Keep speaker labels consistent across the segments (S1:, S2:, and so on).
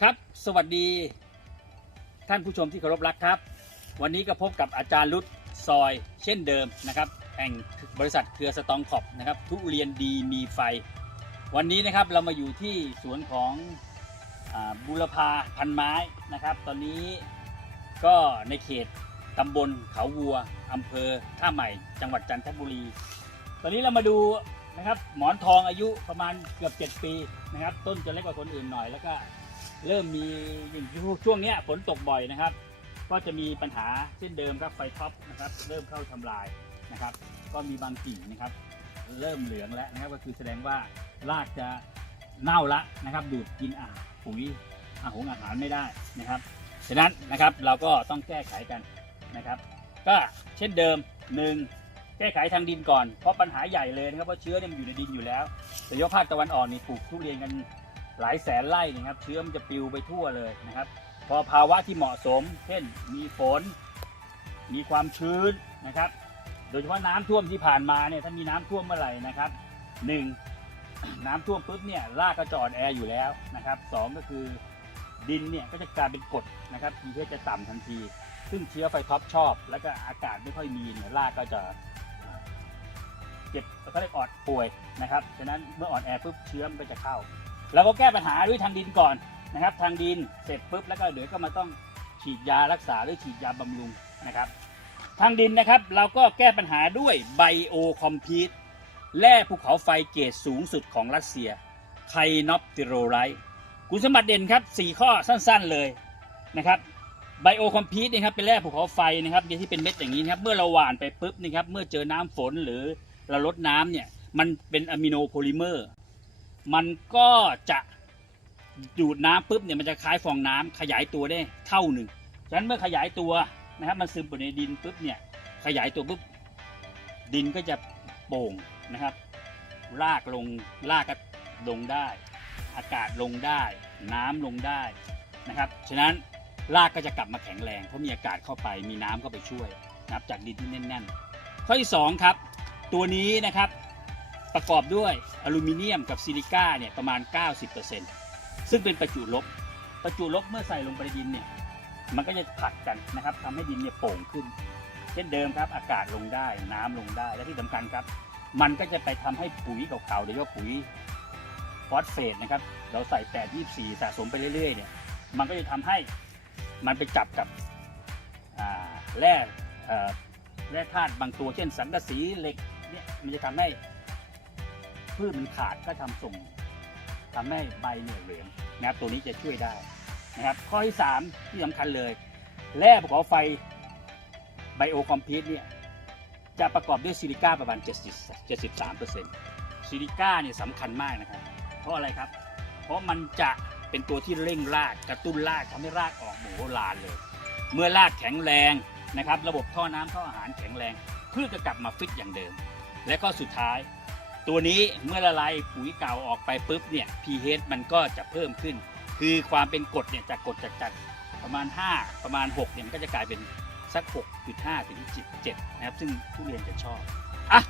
S1: ครับสวัสดีท่านผู้ชมที่เคารพรักครับ วันนี้ก็พบกับอาจารย์รุดซอยเช่นเดิมนะครับแห่งบริษัทเครือสตองขอบนะครับ ทุเรียนดีมีไฟ วันนี้นะครับเรามาอยู่ที่สวนของอบุรพาพันไม้นะครับ ตอนนี้ก็ในเขตตำบลเขาวัวอำเภอท่าใหม่ จังหวัดจันทบุรี ตอนนี้เรามาดูนะครับหมอนทองอายุประมาณเกือบ 7 ปีนะครับ ต้นจะเล็กกว่าคนอื่นหน่อยแล้วก็ เริ่มมีอย่างช่วงเนี้ยฝนตกบ่อยนะครับ ก็จะมีปัญหาเช่นเดิมครับไฟท็อปนะครับ เริ่มเข้าทำลายนะครับ ก็มีบางกิ่งนะครับ เริ่มเหลืองแล้วนะครับก็คือแสดงว่ารากจะเน่าละนะครับ ดูดกินอาหารปุ๋ยอาหงอาหารไม่ได้นะครับฉะนั้นนะครับเราก็ต้องแก้ไขกันนะครับ ก็เช่นเดิมหนึ่งแก้ไขทางดินก่อนเพราะปัญหาใหญ่เลยนะครับเพราะเชื้อเนี่ยมันอยู่ในดินอยู่แล้วโดยเฉพาะภาคตะวันออกนี่ปลูกทุเรียนกัน หลายแสนไร่นะครับเชื้อมันจะปลิวไปทั่วเลยนะครับ พอภาวะที่เหมาะสม เช่นมีฝน มีความชื้นนะครับ โดยเฉพาะน้ำท่วมที่ผ่านมาเนี่ยถ้ามีน้ำท่วมเมื่อไหร่นะครับหนึ่งน้ำท่วมปุ๊บเนี่ยรากก็จะอ่อนแออยู่แล้วนะครับสองก็คือดินเนี่ยก็จะกลายเป็นกรดนะครับ pH จะต่ำทันที ซึ่งเชื้อไฟท็อปชอบ แล้วก็อากาศไม่ค่อยมีเนี่ยรากก็จะเจ็บเขาเรียกออดป่วยนะครับฉะนั้นเมื่ออ่อนแอปุ๊บเชื้อมันก็จะเข้า เราก็แก้ปัญหาด้วยทางดินก่อนนะครับ ทางดินเสร็จปุ๊บแล้วก็เดี๋ยวก็มาต้องฉีดยารักษาหรือฉีดยาบำรุงนะครับ ทางดินนะครับเราก็แก้ปัญหาด้วยไบโอคอมพีทแร่ภูเขาไฟเกรดสูงสุดของรัสเซียไคนอปติโรไรคุณสมบัติเด่นครับ 4 ข้อสั้นๆเลยนะครับไบโอคอมพีทนะครับเป็นแร่ภูเขาไฟนะครับที่เป็นเม็ดอย่างนี้นะครับ เมื่อเราหว่านไปปุ๊บนะครับ เมื่อเจอน้ำฝนหรือเราลดน้ำเนี่ย มันเป็นอะมิโนโพลิเมอร์ มันก็จะดูดน้ำปุ๊บเนี่ยมันจะคล้ายฟองน้ำขยายตัวได้เท่าหนึ่งฉะนั้นเมื่อขยายตัวนะครับมันซึมไปในดินปุ๊บเนี่ยขยายตัวปุ๊บดินก็จะโป่งนะครับรากลงรากก็ลงได้ อากาศลงได้ น้ำลงได้นะครับฉะนั้นรากก็จะกลับมาแข็งแรงเพราะมีอากาศเข้าไปมีน้ำเข้าไปช่วยนะับจากดินที่แน่นๆข้อที่สองครับตัวนี้นะครับประกอบด้วย อลูมิเนียมกับซิลิก้าเนี่ยประมาณ 90%ซึ่งเป็นประจุลบ ประจุลบเมื่อใส่ลงไปในดินเนี่ยมันก็จะผลักกันนะครับทำให้ดินเนี่ยโป่งขึ้น เช่นเดิมครับ อากาศลงได้น้ำลงได้และที่สำคัญครับ มันก็จะไปทำให้ปุ๋ยเก่าๆโดยเฉพาะปุ๋ยฟอสเฟตนะครับเราใส่8 24สะสมไปเรื่อยๆเนี่ยมันก็จะทำให้มันไปจับกับแร่แร่ธาตุบางตัวเช่นสังกะสีเหล็กเนี่ยมันจะทำให้ พืชมันขาดก็ทำส่งทำให้ใบเหนี่ยเหลืองนะครับตัวนี้จะช่วยได้นะครับ ข้อที่3ที่สำคัญเลยแร่ภูเขาไฟไบโอคอมพีทเนี่ยจะประกอบด้วยซิลิก้าประมาณ 70 73 ซิลิก้าเนี่ยสำคัญมากนะครับ เพราะอะไรครับ เพราะมันจะเป็นตัวที่เร่งรากกระตุ้นรากทำให้รากออกหมูลานเลย เมื่อรากแข็งแรงนะครับ ระบบท่อน้ำท่ออาหารแข็งแรงพืชก็กลับมาฟิตอย่างเดิม และก็สุดท้าย ตัวนี้เมื่อละลายปุ๋ยเก่าออกไปปุ๊บเนี่ย pH มันก็จะเพิ่มขึ้น คือความเป็นกรดเนี่ยจากกรดจากจัดประมาณ 5 ประมาณ 6เนี่ยมันก็จะกลายเป็นสัก 6.5ถึง7นะครับ ซึ่งทุเรียนจะชอบอะ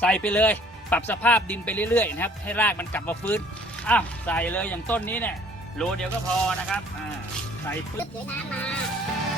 S1: ใส่ไปเลย ปรับสภาพดินไปเรื่อยๆนะครับ ให้รากมันกลับมาฟื้นอ้าวใส่เลยอย่างต้นนี้เนี่ยโลเดียวก็พอนะครับอ่าใส่ปึ๊บ
S2: เดี๋ยวน้ำมา